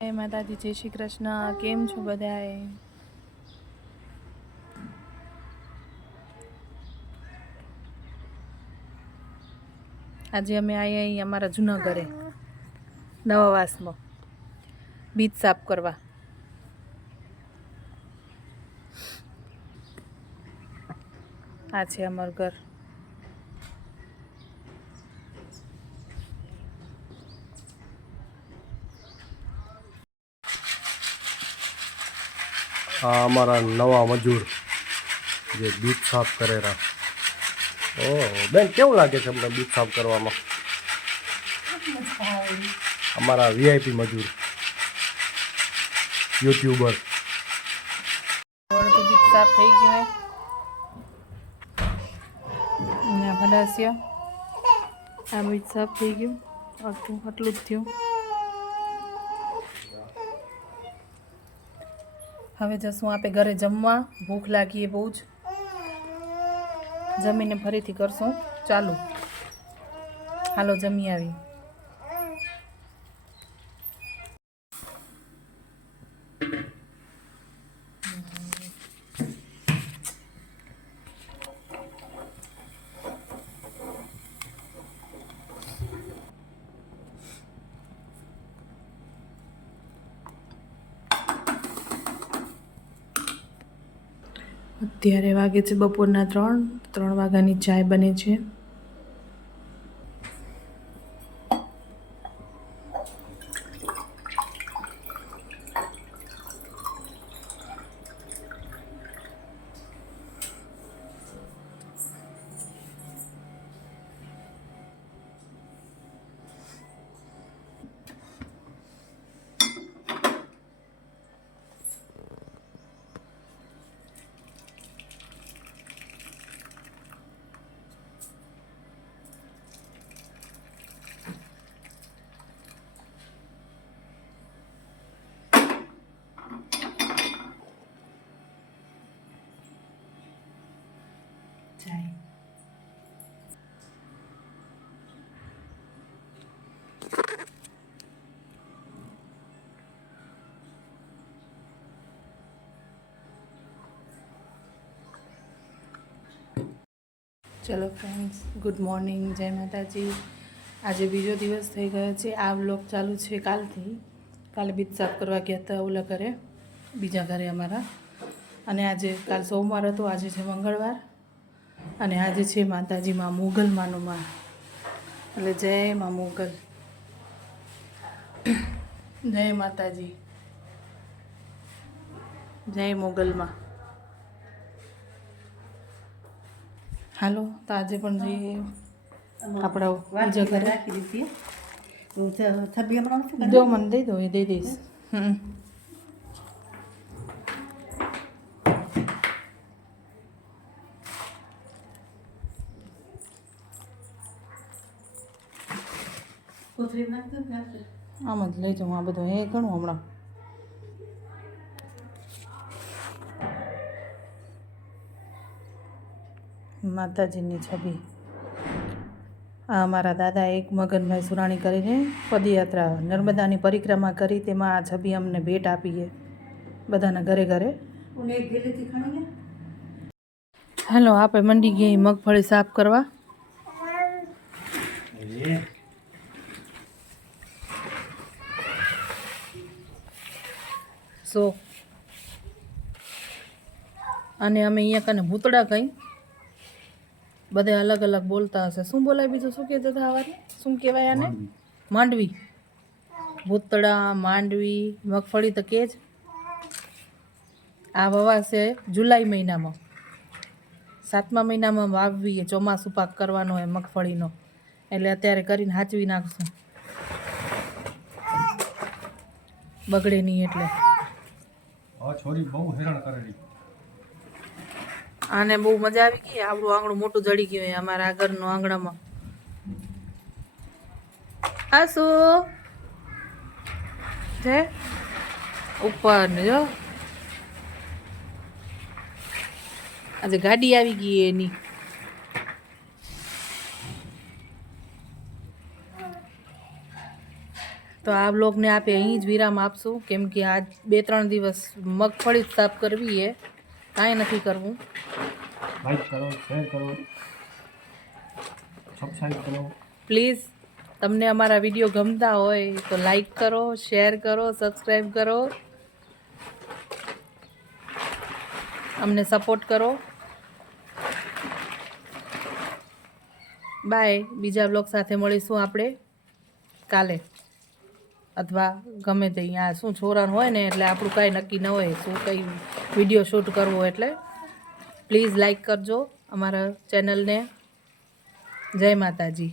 જય માતાજી, જય શ્રી કૃષ્ણ. કેમ છો બધાએ? આજે અમે અહીંયા અમારા જૂના ઘરે નવાવાસમાં બીજ સાફ કરવા. આ છે અમારું ઘર. આ અમારા નવા મજૂર જે બીજ સાફ કરેલા. ઓહ બેન, કેવું લાગે છે અમને બીજ સાફ કરવામાં? અમારા વીઆઈપી મજૂર યુટ્યુબર. અડધું બીજ સાફ થઈ ગયું. અહીંયા ભડાસ્યા આ બીજ સાફ થઈ ગયું. આટલું જ થયું. હવે જશું આપે ઘરે જમવા. ભૂખ લાગીએ બહુ જ. જમીને ફરીથી કરશું ચાલુ. હાલો જમી આવી. અત્યારે વાગે છે બપોરના 3 વાગ્યાની ચાય બને છે. ચાય ચલો ફ્રેન્ડ્સ, ગુડ મોર્નિંગ, જય માતાજી. આજે બીજો દિવસ થઈ ગયો છે. આ વ્લોગ ચાલુ છે કાલથી. કાલે બીજ સાફ કરવા ગયા હતા ઓલા ઘરે, બીજા ઘરે અમારા. અને આજે કાલ સોમવાર હતો, આજે છે મંગળવાર. અને આજે છે માતાજી માં મોગલ માનું માં, એટલે જય માં મોગલ. જય માતાજી, જય મોગલમાં. હાલો તો આજે પણ જઈએ આપણા બીજા ઘરે. દો મને દઈ દો, એ દઈ દઈશ. આમ જ લઈ જાઉં આ બધું. એ ઘણું હમણાં માતાજીની છબી. આ અમારા દાદા એક મગનભાઈ સુરાણી કરીને પદયાત્રા નર્મદાની પરિક્રમા કરી, તેમાં આ છબી અમને ભેટ આપી છે બધાના ઘરે ઘરે. હાલો આપણે મંડી ગઈ મગફળી સાફ કરવા. અને અમે અહીંયા કને ભૂતડા કંઈ બધે અલગ અલગ બોલતા હશે. શું બોલાય બીજું? શું કહેતા હતા આવાને? શું કહેવાય આને? માંડવી. ભૂતડા, માંડવી, મગફળી તો કે જ. આ વવાશે જુલાઈ મહિનામાં, 7મા મહિનામાં વાવવી. ચોમાસું પાક કરવાનો હોય મગફળીનો, એટલે અત્યારે કરીને હાચવી નાખશું, બગડે નહીં એટલે. છોરી બહુ હેરાન કરેલી. આને બહુ મજા આવી ગઈ. આપણું આંગણું મોટું જડી ગયું અમારા આગળનું આંગણામાં. આ શું છે ઉપર ને? જો આજે ગાડી આવી ગઈ એની. તો આ બ્લોગને આપે અહીં જ વિરામ આપશું, કેમ કે આજ 2-3 દિવસ મગફળી જ સાફ કરવી એ, કાંઈ નથી કરવું. લાઈક કરો, શેર કરો, સબસ્ક્રાઈબ કરો. પ્લીઝ તમને અમારા વિડીયો ગમતા હોય તો લાઈક કરો, શેર કરો, સબસ્ક્રાઈબ કરો, અમને સપોર્ટ કરો. બાય. બીજા બ્લોગ સાથે મળીશું આપણે કાલે, અથવા ગમે તે. અહીંયા શું છોરાનું હોય ને એટલે આપણું કાંઈ નક્કી ન હોય શું કંઈ વિડીયો શૂટ કરવો, એટલે પ્લીઝ લાઈક કરજો અમારા ચેનલને. જય માતાજી.